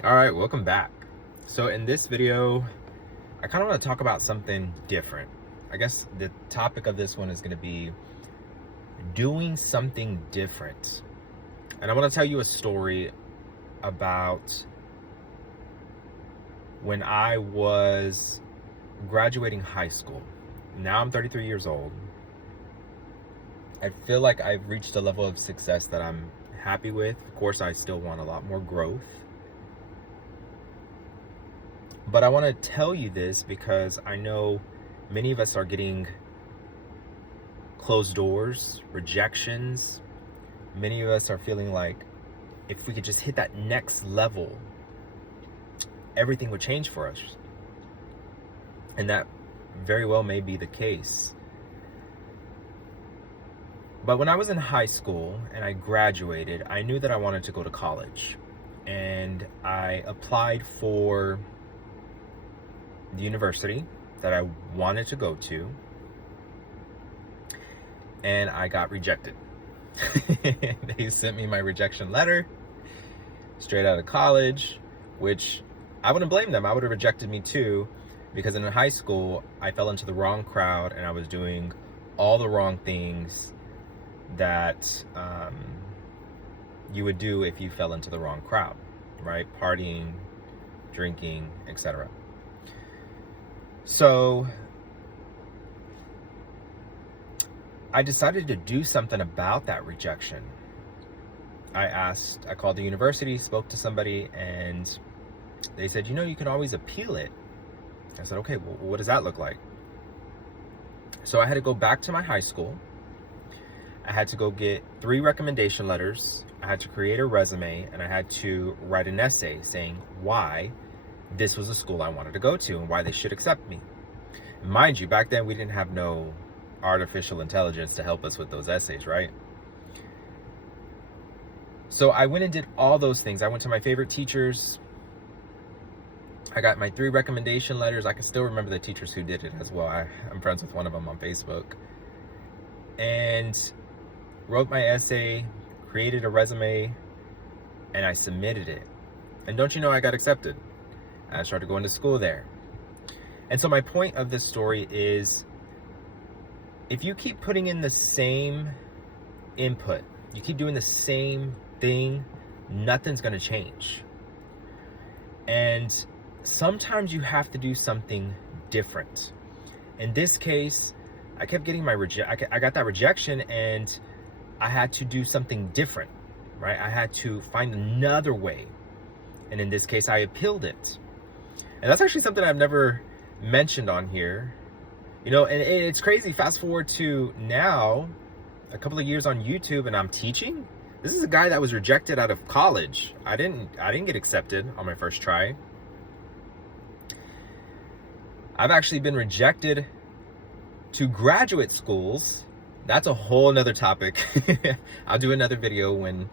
All right, welcome back. So in this video, I kind of want to talk about something different. I guess the topic of this one is going to be doing something different. And I want to tell you a story about when I was graduating high school. Now I'm 33 years old. I feel like I've reached a level of success that I'm happy with. Of course, I still want a lot more growth. But I want to tell you this because I know many of us are getting closed doors, rejections. Many of us are feeling like if we could just hit that next level, everything would change for us. And that very well may be the case. But when I was in high school and I graduated, I knew that I wanted to go to college. And I applied for the university that I wanted to go to, and I got rejected. They sent me my rejection letter straight out of college, which I wouldn't blame them. I would have rejected me too, because in high school I fell into the wrong crowd and I was doing all the wrong things that you would do if you fell into the wrong crowd, right? Partying, drinking, etc. So I decided to do something about that rejection. I called the university, spoke to somebody, and they said, you can always appeal it. I said, okay, well, what does that look like? So I had to go back to my high school. I had to go get 3 recommendation letters. I had to create a resume, and I had to write an essay saying why this was a school I wanted to go to and why they should accept me. Mind you, back then we didn't have no artificial intelligence to help us with those essays, right? So I went and did all those things. I went to my favorite teachers. I got my 3 recommendation letters. I can still remember the teachers who did it as well. I'm friends with one of them on Facebook. And wrote my essay, created a resume, and I submitted it. And don't you know, I got accepted. I started going to school there. And so my point of this story is, if you keep putting in the same input, you keep doing the same thing, nothing's going to change. And sometimes you have to do something different. In this case, I kept getting I got that rejection, and I had to do something different, right? I had to find another way. And in this case, I appealed it. And that's actually something I've never mentioned on here. And it's crazy. Fast forward to now, a couple of years on YouTube, and I'm teaching. This is a guy that was rejected out of college. I didn't get accepted on my first try. I've actually been rejected to graduate schools. That's a whole nother topic. I'll do another video when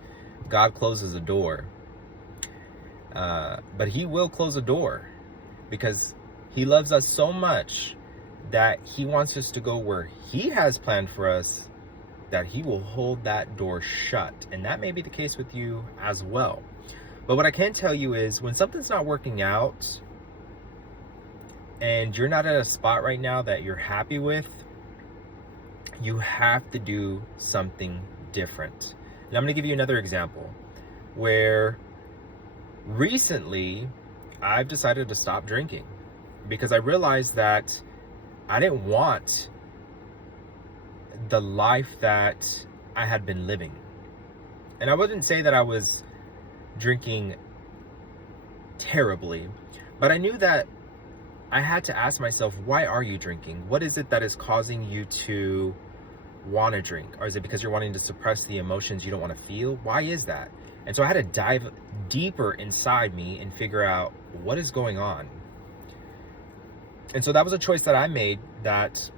God closes a door. But he will close a door, because he loves us so much that he wants us to go where he has planned for us, that he will hold that door shut. And that may be the case with you as well. But what I can tell you is, when something's not working out and you're not at a spot right now that you're happy with, you have to do something different. And I'm going to give you another example where recently I've decided to stop drinking, because I realized that I didn't want the life that I had been living. And I wouldn't say that I was drinking terribly, but I knew that I had to ask myself, why are you drinking? What is it that is causing you to want to drink? Or is it because you're wanting to suppress the emotions you don't want to feel? Why is that? And so I had to dive deeper inside me and figure out what is going on. And so that was a choice that I made, that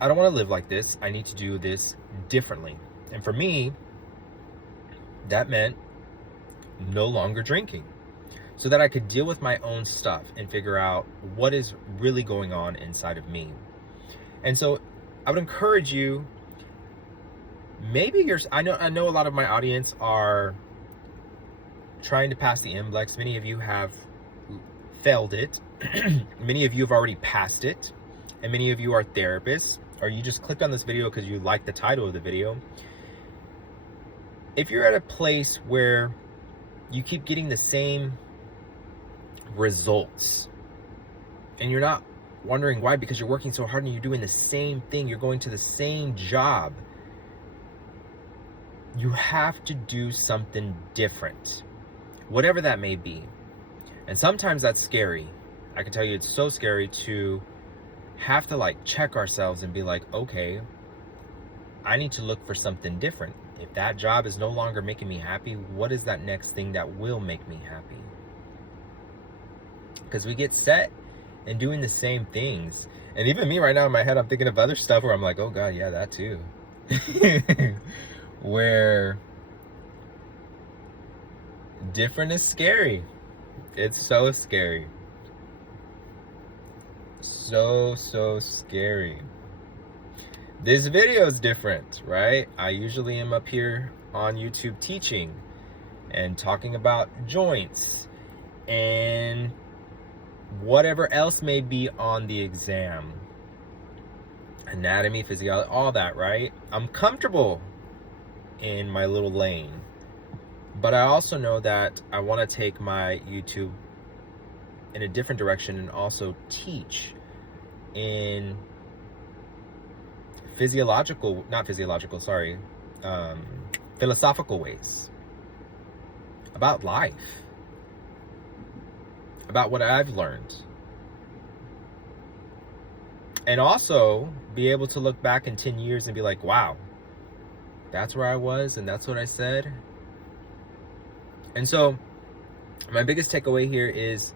I don't want to live like this. I need to do this differently. And for me, that meant no longer drinking, so that I could deal with my own stuff and figure out what is really going on inside of me. And so I would encourage you, maybe I know a lot of my audience are trying to pass the NBLEX. Many of you have failed it. Many of you have already passed it. And many of you are therapists, or you just clicked on this video because you like the title of the video. If you're at a place where you keep getting the same results and you're not wondering why, because you're working so hard and you're doing the same thing, you're going to the same job, you have to do something different, whatever that may be. And sometimes that's scary. I can tell you it's so scary to have to like check ourselves and be like, okay, I need to look for something different. If that job is no longer making me happy, what is that next thing that will make me happy? Because we get set in doing the same things. And even me right now in my head, I'm thinking of other stuff where I'm like, oh God, yeah, that too. Where different is scary. It's so scary. So scary. This video is different, right? I usually am up here on YouTube teaching and talking about joints and whatever else may be on the exam. Anatomy, physiology, all that, right? I'm comfortable in my little lane. But I also know that I want to take my YouTube in a different direction and also teach in philosophical ways about life, about what I've learned, and also be able to look back in 10 years and be like, wow, that's where I was and that's what I said. And so my biggest takeaway here is,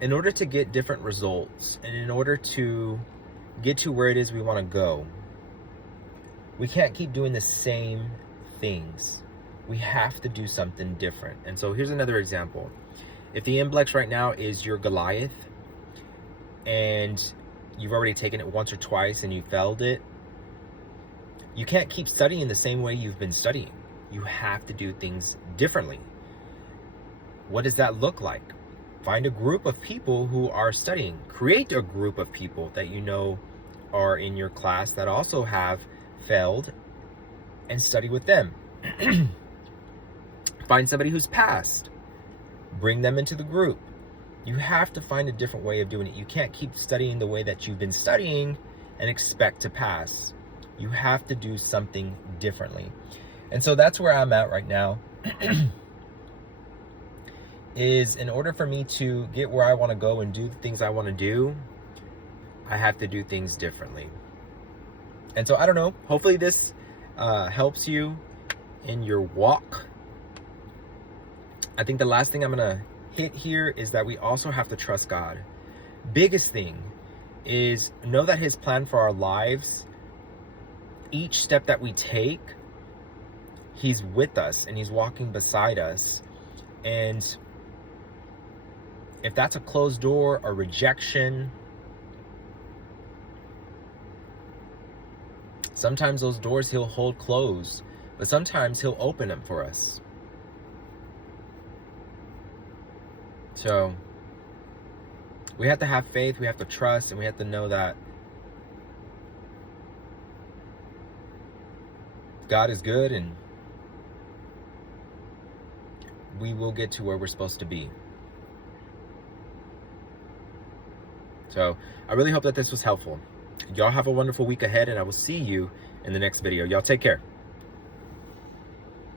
in order to get different results and in order to get to where it is we want to go, we can't keep doing the same things. We have to do something different. And so here's another example. If the NBLEX right now is your Goliath and you've already taken it once or twice and you failed it, you can't keep studying the same way you've been studying. You have to do things differently. What does that look like? Find a group of people who are studying. Create a group of people that you know are in your class that also have failed, and study with them. Find somebody who's passed. Bring them into the group. You have to find a different way of doing it. You can't keep studying the way that you've been studying and expect to pass. You have to do something differently. And so that's where I'm at right now. Is in order for me to get where I want to go and do the things I want to do, I have to do things differently. And so I don't know, hopefully this helps you in your walk. I think the last thing I'm gonna hit here is that we also have to trust God. Biggest thing is know that His plan for our lives, each step that we take, He's with us and He's walking beside us. And if that's a closed door, a rejection, sometimes those doors He'll hold closed, but sometimes He'll open them for us. So we have to have faith, we have to trust, and we have to know that God is good and we will get to where we're supposed to be. So I really hope that this was helpful. Y'all have a wonderful week ahead, and I will see you in the next video. Y'all take care.